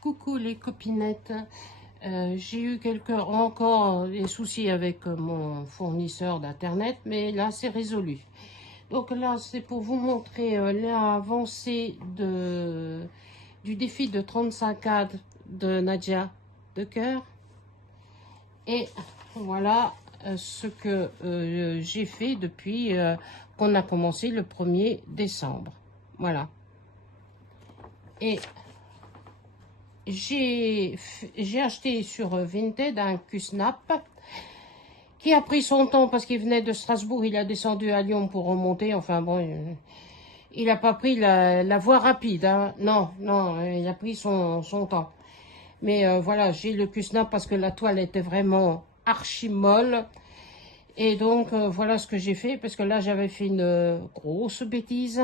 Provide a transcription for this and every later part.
Coucou les copinettes. J'ai eu encore des soucis avec mon fournisseur d'internet, mais là c'est résolu. Donc là c'est pour vous montrer l'avancée du défi de 35 cadres de Nadia de cœur. Et voilà ce que j'ai fait depuis qu'on a commencé le 1er décembre. Voilà. Et j'ai acheté sur Vinted un Q-Snap qui a pris son temps parce qu'il venait de Strasbourg, il a descendu à Lyon pour remonter. Enfin bon, il n'a pas pris la voie rapide, hein. Non, il a pris son temps. Mais voilà, j'ai le Q-Snap parce que la toile était vraiment archi molle. Et donc voilà ce que j'ai fait, parce que là j'avais fait une grosse bêtise.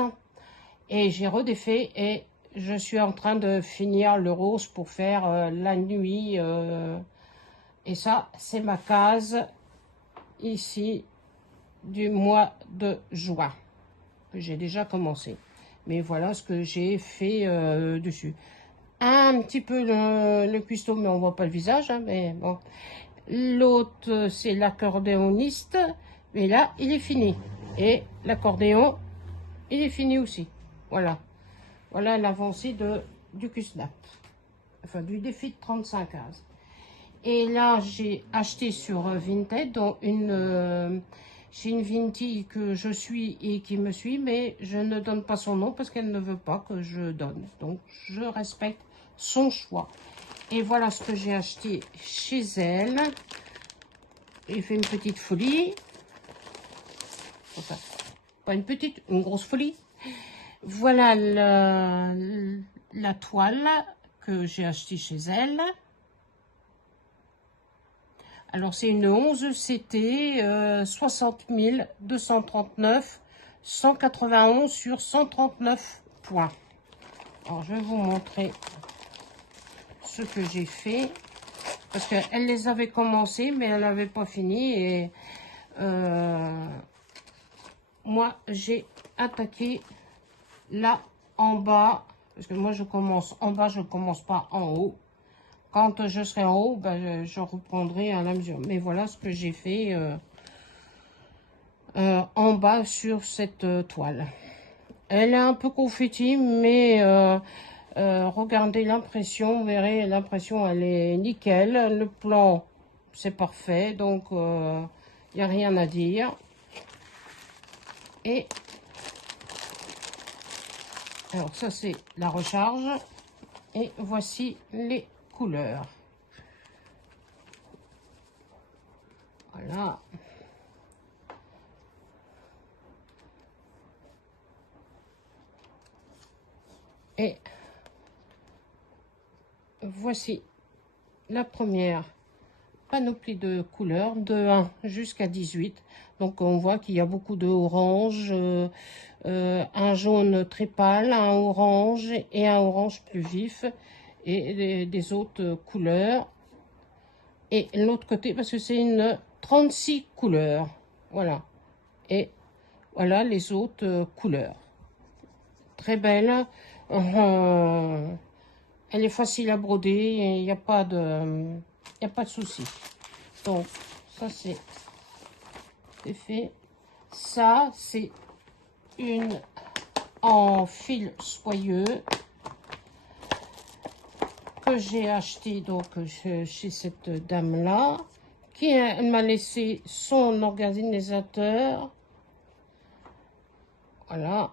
Et j'ai redéfait et je suis en train de finir le rose pour faire la nuit. Et ça, c'est ma case ici du mois de juin, que j'ai déjà commencé. Mais voilà ce que j'ai fait dessus. Un petit peu le cuistot, mais on voit pas le visage, hein, mais bon. L'autre, c'est l'accordéoniste, mais là, il est fini. Et l'accordéon, il est fini aussi. Voilà. Voilà l'avancée du Q-Snap. Enfin, du défi de 35 cases. Et là, j'ai acheté sur Vinted, donc chez une Vinti que je suis et qui me suit, mais je ne donne pas son nom parce qu'elle ne veut pas que je donne. Donc, je respecte son choix. Et voilà ce que j'ai acheté chez elle. J'ai fait une petite folie. Enfin, pas une petite, une grosse folie. Voilà la toile que j'ai achetée chez elle. Alors, c'est une 11 CT 60 239 191 sur 139 points. Alors, je vais vous montrer ce que j'ai fait. Parce qu'elle les avait commencées, mais elle n'avait pas fini. Et moi, j'ai attaqué là en bas. Parce que moi, je commence en bas, je ne commence pas en haut. Quand je serai en haut, ben, je reprendrai à la mesure. Mais voilà ce que j'ai fait en bas sur cette toile. Elle est un peu confetti, mais regardez l'impression. Vous verrez, l'impression, elle est nickel. Le plan, c'est parfait. Donc, il n'y a rien à dire. Et alors, ça, c'est la recharge. Et voici les couleurs. Voilà. Et voici la première panoplie de couleurs de 1 jusqu'à 18. Donc on voit qu'il y a beaucoup de orange, un jaune très pâle, un orange et un orange plus vif et des autres couleurs. Et l'autre côté, parce que c'est une 36 couleurs. Voilà. Et voilà les autres couleurs. Très belle. Elle est facile à broder et il n'y a pas de souci. Donc, ça c'est fait. Ça, c'est une en fil soyeux que j'ai acheté donc chez cette dame-là, qui elle m'a laissé son organisateur. Voilà.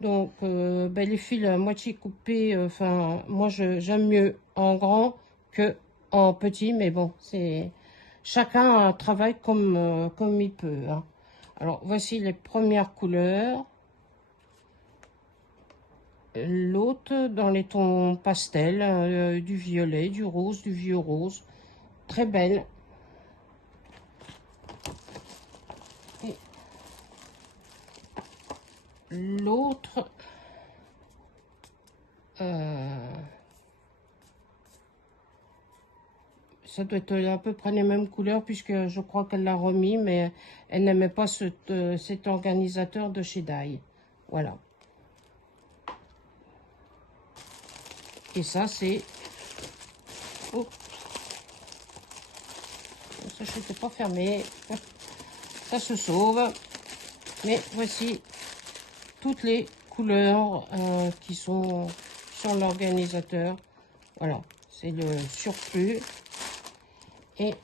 Donc, ben, les fils à moitié coupés, enfin, moi, j'aime mieux en grand que en petit, mais bon, c'est chacun travaille comme il peut, hein. Alors, voici les premières couleurs. L'autre dans les tons pastels, du violet, du rose, du vieux rose. Très belle. Et l'autre, ça doit être à peu près les mêmes couleurs puisque je crois qu'elle l'a remis, mais elle n'aimait pas cet organisateur de chez Dye. Voilà. Et ça, c'est... Oh, le sachet n'était pas fermé. Ça se sauve. Mais voici toutes les couleurs qui sont sur l'organisateur. Voilà, c'est le surplus. Et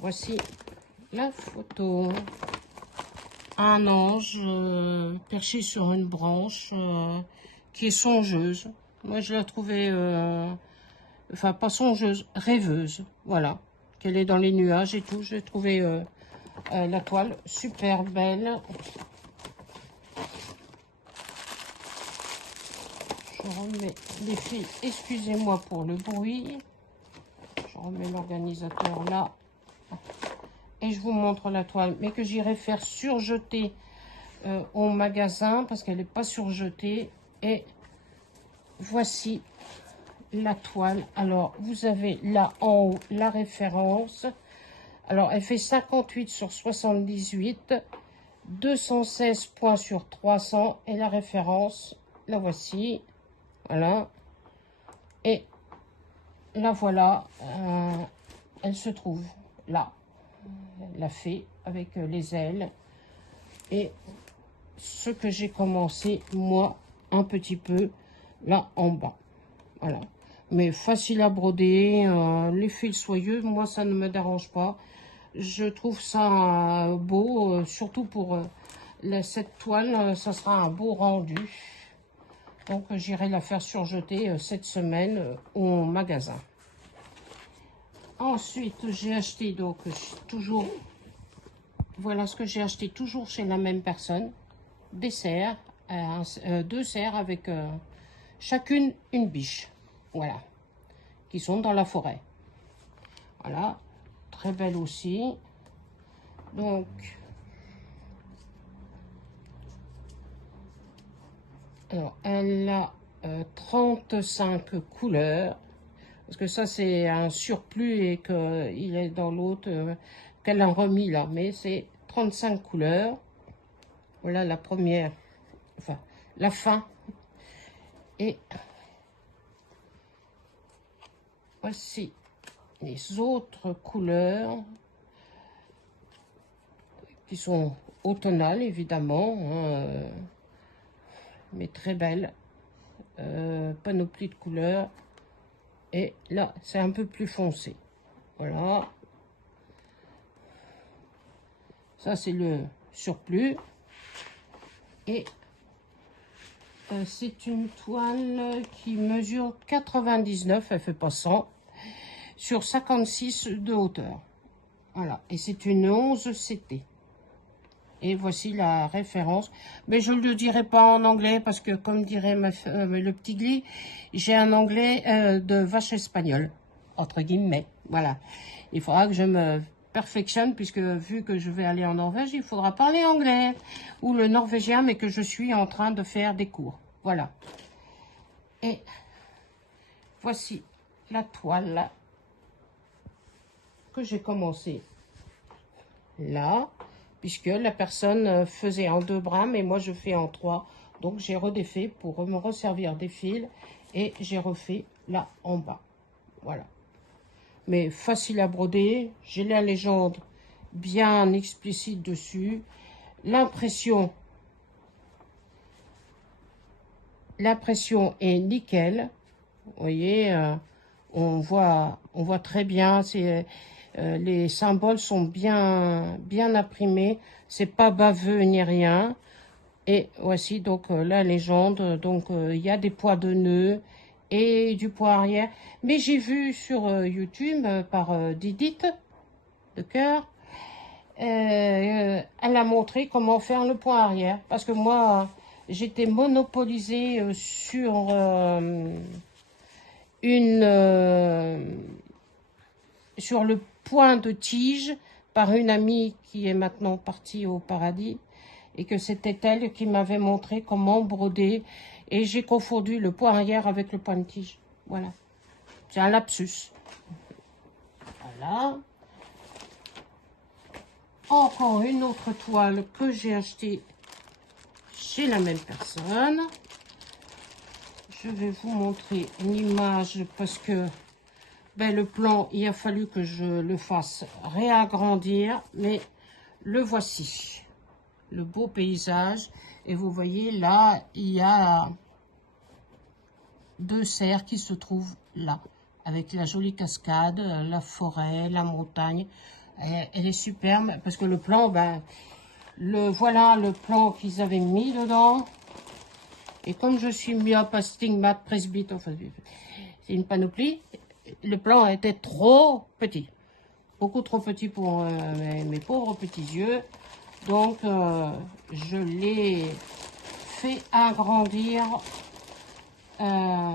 voici la photo. Un ange perché sur une branche qui est songeuse. Moi, je la trouvais, enfin, pas songeuse, rêveuse. Voilà, qu'elle est dans les nuages et tout. J'ai trouvé la toile super belle. Je remets les fils, excusez-moi pour le bruit. Je remets l'organisateur là. Et je vous montre la toile, mais que j'irai faire surjeter au magasin parce qu'elle n'est pas surjetée. Et voici la toile. Alors, vous avez là en haut la référence. Alors, elle fait 58 sur 78, 216 points sur 300. Et la référence, la voici. Voilà. Et la voilà. Elle se trouve là. La fée avec les ailes. Et ce que j'ai commencé, moi, un petit peu là en bas. Voilà. Mais facile à broder, les fils soyeux, moi, ça ne me dérange pas. Je trouve ça beau, surtout pour cette toile, ça sera un beau rendu. Donc, j'irai la faire surjeter cette semaine au magasin. Ensuite, j'ai acheté, donc, toujours, voilà ce que j'ai acheté, toujours chez la même personne. Des serres, deux serres avec chacune une biche. Voilà. Qui sont dans la forêt. Voilà. Très belle aussi. Donc, alors, elle a 35 couleurs. Parce que ça, c'est un surplus et qu'il est dans l'autre, qu'elle a remis là. Mais c'est 35 couleurs. Voilà la première, enfin, la fin. Et voici les autres couleurs qui sont automnales, évidemment, hein, mais très belles. Panoplie de couleurs. Et là, c'est un peu plus foncé. Voilà. Ça, c'est le surplus. Et c'est une toile qui mesure 99, elle fait pas 100, sur 56 de hauteur. Voilà. Et c'est une 11 CT. Et voici la référence. Mais je ne le dirai pas en anglais parce que, comme dirait le petit Glee, j'ai un anglais de vache espagnole, entre guillemets. Voilà. Il faudra que je me perfectionne puisque, vu que je vais aller en Norvège, il faudra parler anglais ou le norvégien, mais que je suis en train de faire des cours. Voilà. Et voici la toile que j'ai commencé là. Puisque la personne faisait en 2 bras, mais moi je fais en 3. Donc j'ai redéfait pour me resservir des fils et j'ai refait là en bas. Voilà. Mais facile à broder. J'ai la légende bien explicite dessus. L'impression est nickel. Vous voyez, on voit très bien. Les symboles sont bien imprimés, c'est pas baveux ni rien. Et voici donc la légende. Donc il y a des poids de nœuds et du poids arrière. Mais j'ai vu sur YouTube par Didit de cœur, elle a montré comment faire le poids arrière. Parce que moi, j'étais monopolisée sur sur le point de tige par une amie qui est maintenant partie au paradis et que c'était elle qui m'avait montré comment broder et j'ai confondu le point arrière avec le point de tige. Voilà. C'est un lapsus. Voilà. Encore une autre toile que j'ai achetée chez la même personne. Je vais vous montrer l'image parce que ben, le plan, il a fallu que je le fasse réagrandir, mais le voici, le beau paysage. Et vous voyez là, il y a 2 serres qui se trouvent là, avec la jolie cascade, la forêt, la montagne. Elle est superbe parce que le plan, ben, voilà le plan qu'ils avaient mis dedans. Et comme je suis myope, astigmate, presbyte, enfin, c'est une panoplie, le plan était trop petit. Beaucoup trop petit pour mes pauvres petits yeux. Donc, je l'ai fait agrandir à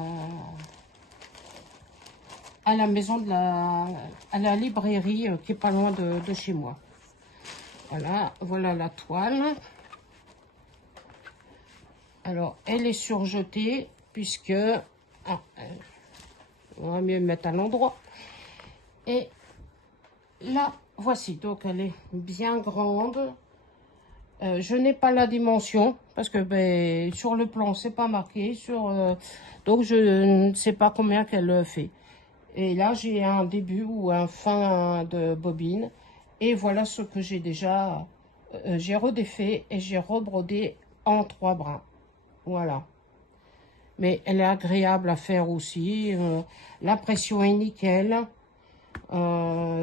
la maison à la librairie qui est pas loin de chez moi. Voilà, voilà la toile. Alors, elle est surjetée puisque... on va mieux mettre à l'endroit. Et là, voici. Donc, elle est bien grande. Je n'ai pas la dimension parce que ben, sur le plan, c'est pas marqué. Donc, je ne sais pas combien qu'elle fait. Et là, j'ai un début ou un fin de bobine. Et voilà ce que j'ai déjà... j'ai redéfait et j'ai rebrodé en 3 brins. Voilà. Mais elle est agréable à faire aussi. La pression est nickel.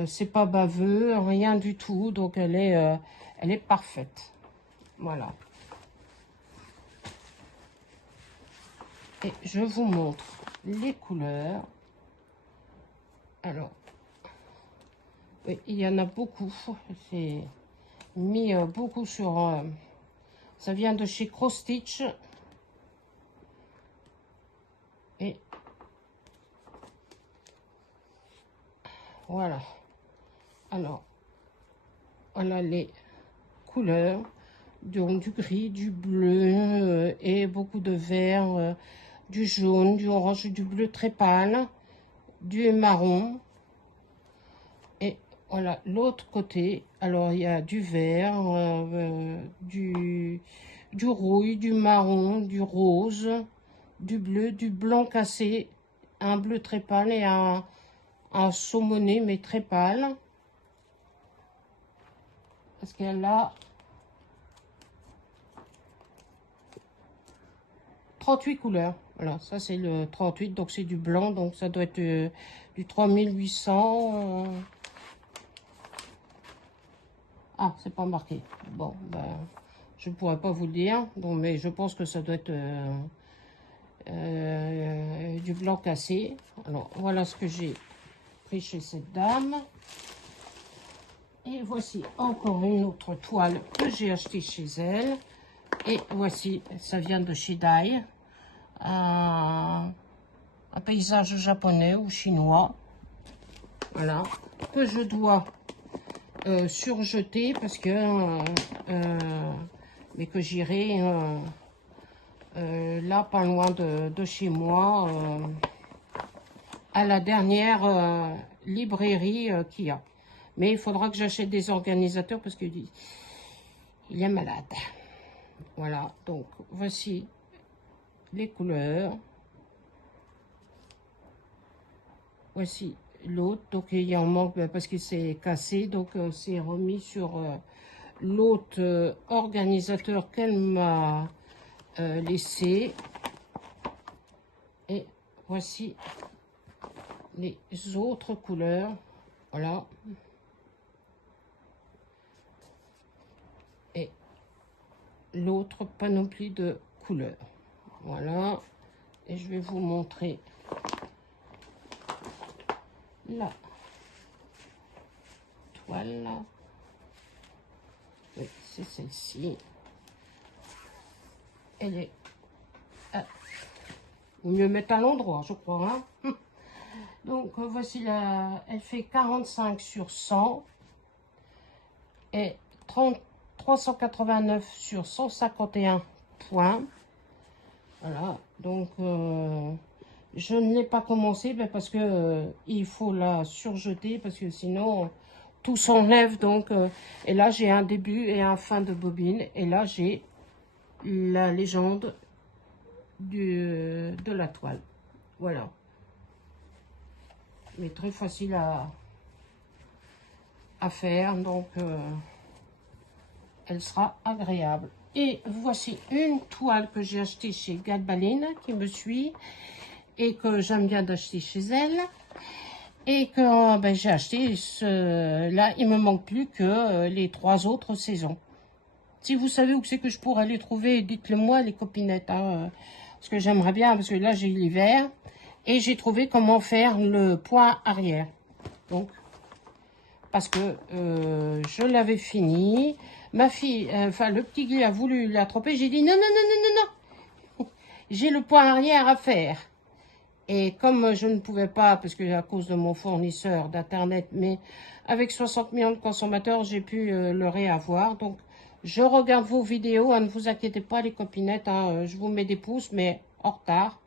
C'est pas baveux, rien du tout. Donc elle est parfaite. Voilà. Et je vous montre les couleurs. Alors, oui, il y en a beaucoup. C'est mis beaucoup sur... ça vient de chez Cross Stitch. Et voilà. Alors, voilà les couleurs. Donc du gris, du bleu et beaucoup de vert, du jaune, du orange, du bleu très pâle, du marron. Et voilà l'autre côté. Alors il y a du vert, du rouille, du marron, du rose, du bleu, du blanc cassé, un bleu très pâle et un saumoné mais très pâle. Parce qu'elle a 38 couleurs. Voilà, ça c'est le 38, donc c'est du blanc, donc ça doit être du 3800. Ah, c'est pas marqué. Bon, ben, je pourrais pas vous le dire, donc, mais je pense que ça doit être du blanc cassé. Alors, voilà ce que j'ai pris chez cette dame. Et voici encore une autre toile que j'ai achetée chez elle. Et voici, ça vient de chez Dai. Un paysage japonais ou chinois. Voilà. Que je dois surjeter parce que... mais que j'irai là, pas loin de chez moi, à la dernière librairie qu'il y a. Mais il faudra que j'achète des organisateurs parce qu'il est malade. Voilà, donc voici les couleurs. Voici l'autre, donc il y en manque parce que c'est cassé, donc c'est remis sur l'autre organisateur qu'elle m'a laissé. Et voici les autres couleurs. Voilà. Et l'autre panoplie de couleurs. Voilà. Et je vais vous montrer la toile. Oui, c'est celle-ci. Elle est... Ou mieux mettre à l'endroit, je crois. Hein. Donc, voici la... Elle fait 45 sur 100 et 389 sur 151 points. Voilà, donc je ne l'ai pas commencé parce que il faut la surjeter parce que sinon tout s'enlève. Donc, et là j'ai un début et un fin de bobine et là j'ai la légende de la toile. Voilà. Mais très facile à faire, donc elle sera agréable. Et voici une toile que j'ai achetée chez Galbaline, qui me suit, et que j'aime bien d'acheter chez elle. Et que ben, j'ai acheté là, il me manque plus que les 3 autres saisons. Si vous savez où c'est que je pourrais les trouver, dites-le moi, les copinettes. Hein, parce que j'aimerais bien, parce que là j'ai l'hiver. Et j'ai trouvé comment faire le point arrière. Donc, parce que je l'avais fini. Ma fille, enfin le petit Guy a voulu l'attraper. J'ai dit non, non, non, non, non, non. J'ai le point arrière à faire. Et comme je ne pouvais pas, parce que à cause de mon fournisseur d'internet, mais avec 60 millions de consommateurs, j'ai pu le réavoir. Donc, je regarde vos vidéos. Hein, ne vous inquiétez pas, les copinettes. Hein, je vous mets des pouces, mais en retard.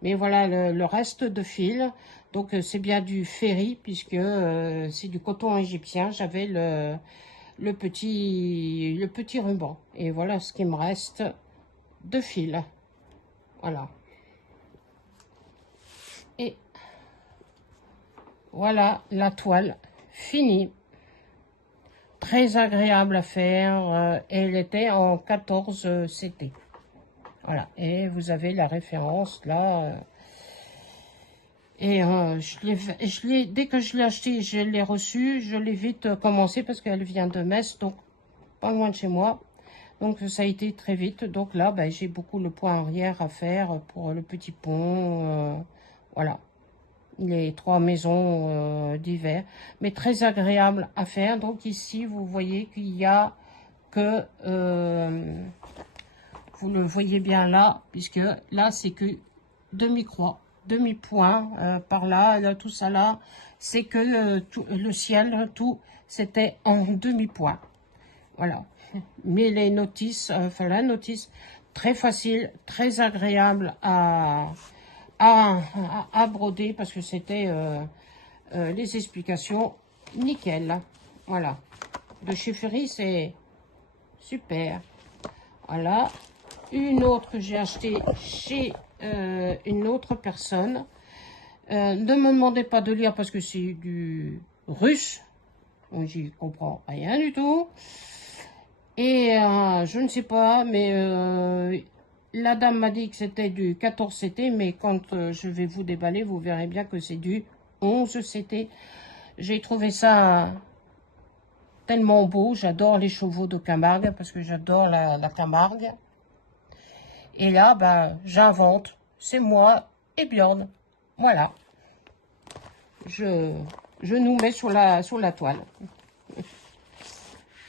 Mais voilà le reste de fil. Donc, c'est bien du ferry, puisque c'est du coton égyptien. J'avais le petit ruban. Et voilà ce qui me reste de fil. Voilà. Et voilà la toile finie. Très agréable à faire. Elle était en 14 CT. Voilà. Et vous avez la référence là. Et dès que je l'ai acheté, je l'ai reçue. Je l'ai vite commencé parce qu'elle vient de Metz, donc pas loin de chez moi. Donc ça a été très vite. Donc là, ben, j'ai beaucoup le point arrière à faire pour le petit pont. Voilà. Les 3 maisons d'hiver, mais très agréable à faire. Donc ici, vous voyez qu'il y a que, vous le voyez bien là, puisque là, c'est que demi-croix, demi-point, par là, là, tout ça là, c'est que tout, le ciel, tout, c'était en demi-point. Voilà. Mais les notices, enfin la notice, très facile, très agréable à broder parce que c'était les explications nickel. Voilà. De chez Ferry, c'est super. Voilà. Une autre que j'ai achetée chez une autre personne. Ne me demandez pas de lire parce que c'est du russe. Donc j'y comprends rien du tout. Et je ne sais pas, mais la dame m'a dit que c'était du 14 CT, mais quand je vais vous déballer, vous verrez bien que c'est du 11 CT. J'ai trouvé ça tellement beau. J'adore les chevaux de Camargue, parce que j'adore la Camargue. Et là, ben, j'invente. C'est moi et Bjorn. Voilà. Je nous mets sur la toile.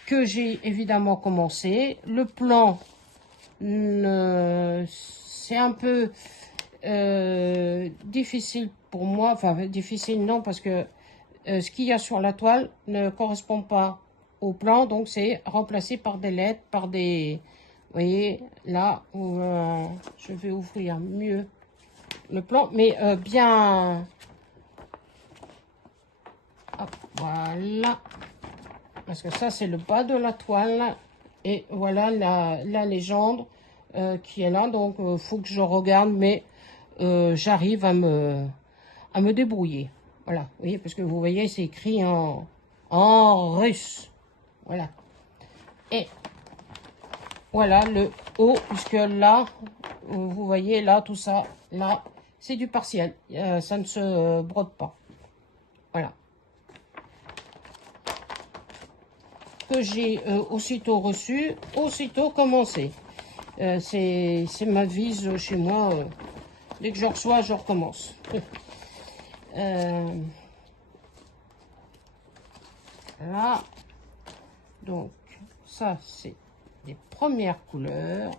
Que j'ai évidemment commencé. Le plan, c'est un peu difficile pour moi. Enfin, difficile non, parce que ce qu'il y a sur la toile ne correspond pas au plan. Donc, c'est remplacé par des lettres, par des... Vous voyez, là, où, je vais ouvrir mieux le plan. Mais bien... Hop, voilà. Parce que ça, c'est le bas de la toile. Et voilà la légende qui est là. Donc, il faut que je regarde. Mais j'arrive à me débrouiller. Voilà. Vous voyez, parce que vous voyez, c'est écrit en russe. Voilà. Et voilà le haut. Puisque là, vous voyez, là, tout ça, là, c'est du partiel. Ça ne se brode pas. Voilà. Que j'ai aussitôt reçu, aussitôt commencé. C'est ma devise chez moi. Dès que je reçois, je recommence. Là, donc, ça, c'est des premières couleurs.